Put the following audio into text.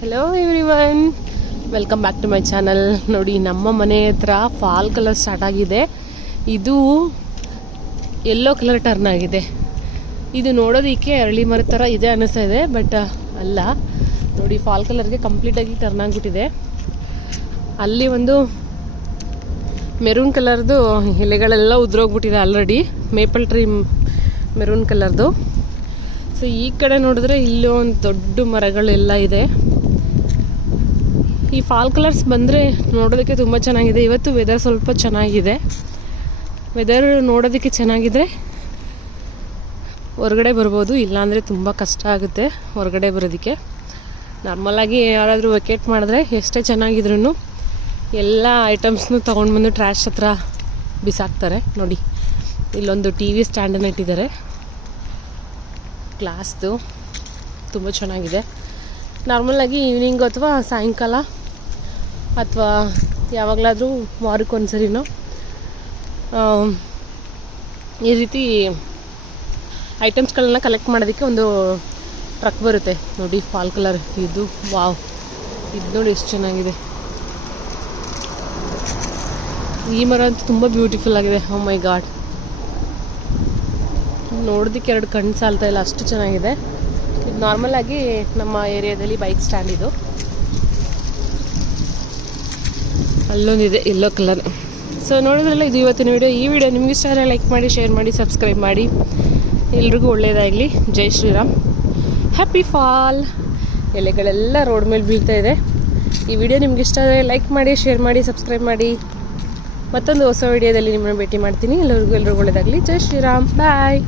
Hello everyone, welcome back to my channel. ನೋಡಿ, ನಮ್ಮ ಮನೆ ಹತ್ರ ಫಾಲ್ ಕಲರ್ ಸ್ಟಾರ್ಟ್ ಆಗಿದೆ. ಇದು ಯೆಲ್ಲೋ ಕಲರ್ ಟರ್ನ್ ಆಗಿದೆ. ಇದು ನೋಡೋದಕ್ಕೆ ಅರಳಿ ಮರ ಥರ ಇದೆ ಅನ್ನಿಸ್ತಾ ಇದೆ, ಬಟ್ ಅಲ್ಲ. ನೋಡಿ, ಫಾಲ್ ಕಲರ್ಗೆ ಕಂಪ್ಲೀಟಾಗಿ ಟರ್ನ್ ಆಗಿಬಿಟ್ಟಿದೆ. ಅಲ್ಲಿ ಒಂದು ಮೆರೂನ್ ಕಲರ್ದು ಎಲೆಗಳೆಲ್ಲ ಉದುರೋಗ್ಬಿಟ್ಟಿದೆ ಆಲ್ರೆಡಿ, ಮೇಪಲ್ ಟ್ರೀ ಮೆರೂನ್ ಕಲರ್ದು. ಸೊ ಈ ಕಡೆ ನೋಡಿದ್ರೆ ಇಲ್ಲೂ ಒಂದು ದೊಡ್ಡ ಮರಗಳೆಲ್ಲ ಇದೆ. ಈ ಫಾಲ್ ಕಲರ್ಸ್ ಬಂದರೆ ನೋಡೋದಕ್ಕೆ ತುಂಬ ಚೆನ್ನಾಗಿದೆ. ಇವತ್ತು ವೆದರ್ ಸ್ವಲ್ಪ ಚೆನ್ನಾಗಿದೆ. ವೆದರ್ ನೋಡೋದಕ್ಕೆ ಚೆನ್ನಾಗಿದ್ರೆ ಹೊರಗಡೆ ಬರ್ಬೋದು, ಇಲ್ಲಾಂದರೆ ತುಂಬ ಕಷ್ಟ ಆಗುತ್ತೆ ಹೊರಗಡೆ ಬರೋದಕ್ಕೆ. ನಾರ್ಮಲಾಗಿ ಯಾರಾದರೂ ವೆಕೇಟ್ ಮಾಡಿದ್ರೆ ಎಷ್ಟೇ ಚೆನ್ನಾಗಿದ್ರೂ ಎಲ್ಲ ಐಟಮ್ಸ್ನೂ ತೊಗೊಂಡು ಬಂದು ಟ್ರ್ಯಾಶ್ ಹತ್ರ ಬಿಸಾಕ್ತಾರೆ. ನೋಡಿ, ಇಲ್ಲೊಂದು ಟಿ ವಿ ಸ್ಟ್ಯಾಂಡನ್ನು ಇಟ್ಟಿದ್ದಾರೆ, ಗ್ಲಾಸ್ದು, ತುಂಬ ಚೆನ್ನಾಗಿದೆ. ನಾರ್ಮಲಾಗಿ ಈವ್ನಿಂಗ್ ಅಥವಾ ಸಾಯಂಕಾಲ ಅಥವಾ ಯಾವಾಗಲಾದರೂ ವಾರಕ್ಕೊಂದ್ಸರಿನೋ ಈ ರೀತಿ ಐಟಮ್ಸ್ಗಳನ್ನ ಕಲೆಕ್ಟ್ ಮಾಡೋದಕ್ಕೆ ಒಂದು ಟ್ರಕ್ ಬರುತ್ತೆ. ನೋಡಿ, ಫಾಲ್ ಕಲರ್ ಇದು, ವಾವ್, ಇದು ನೋಡಿ ಎಷ್ಟು ಚೆನ್ನಾಗಿದೆ. ಈ ಮರ ಅಂತೂ ತುಂಬ ಬ್ಯೂಟಿಫುಲ್ ಆಗಿದೆ. ಓ ಮೈ ಗಾಡ್, ನೋಡೋದಕ್ಕೆ ಎರಡು ಕಣ್ಣು ಸಾಲ್ತಾ ಇಲ್ಲ, ಅಷ್ಟು ಚೆನ್ನಾಗಿದೆ. ಇದು ನಾರ್ಮಲಾಗಿ ನಮ್ಮ ಏರಿಯಾದಲ್ಲಿ ಬೈಕ್ ಸ್ಟ್ಯಾಂಡ್. ಇದು ಅಲ್ಲೊಂದಿದೆ ಯೆಲ್ಲೋ ಕಲರ್. ಸೊ ನೋಡಿದ್ರಲ್ಲ, ಇದು ಇವತ್ತಿನ ವಿಡಿಯೋ. ಈ ವಿಡಿಯೋ ನಿಮ್ಗೆ ಇಷ್ಟ ಆದರೆ ಲೈಕ್ ಮಾಡಿ, ಶೇರ್ ಮಾಡಿ, ಸಬ್ಸ್ಕ್ರೈಬ್ ಮಾಡಿ. ಎಲ್ರಿಗೂ ಒಳ್ಳೆಯದಾಗಲಿ. ಜೈ ಶ್ರೀರಾಮ್. Happy fall. ಎಲೆಗಳೆಲ್ಲ ರೋಡ್ ಮೇಲೆ ಬೀಳ್ತಾ ಇದೆ. ಈ ವಿಡಿಯೋ ನಿಮ್ಗೆ ಇಷ್ಟ ಆದರೆ ಲೈಕ್ ಮಾಡಿ, ಶೇರ್ ಮಾಡಿ, ಸಬ್ಸ್ಕ್ರೈಬ್ ಮಾಡಿ. ಮತ್ತೊಂದು ಹೊಸ ವಿಡಿಯೋದಲ್ಲಿ ನಿಮ್ಮನ್ನು ಭೇಟಿ ಮಾಡ್ತೀನಿ. ಎಲ್ರಿಗೂ ಒಳ್ಳೆಯದಾಗಲಿ. ಜೈ ಶ್ರೀರಾಮ್. ಬಾಯ್.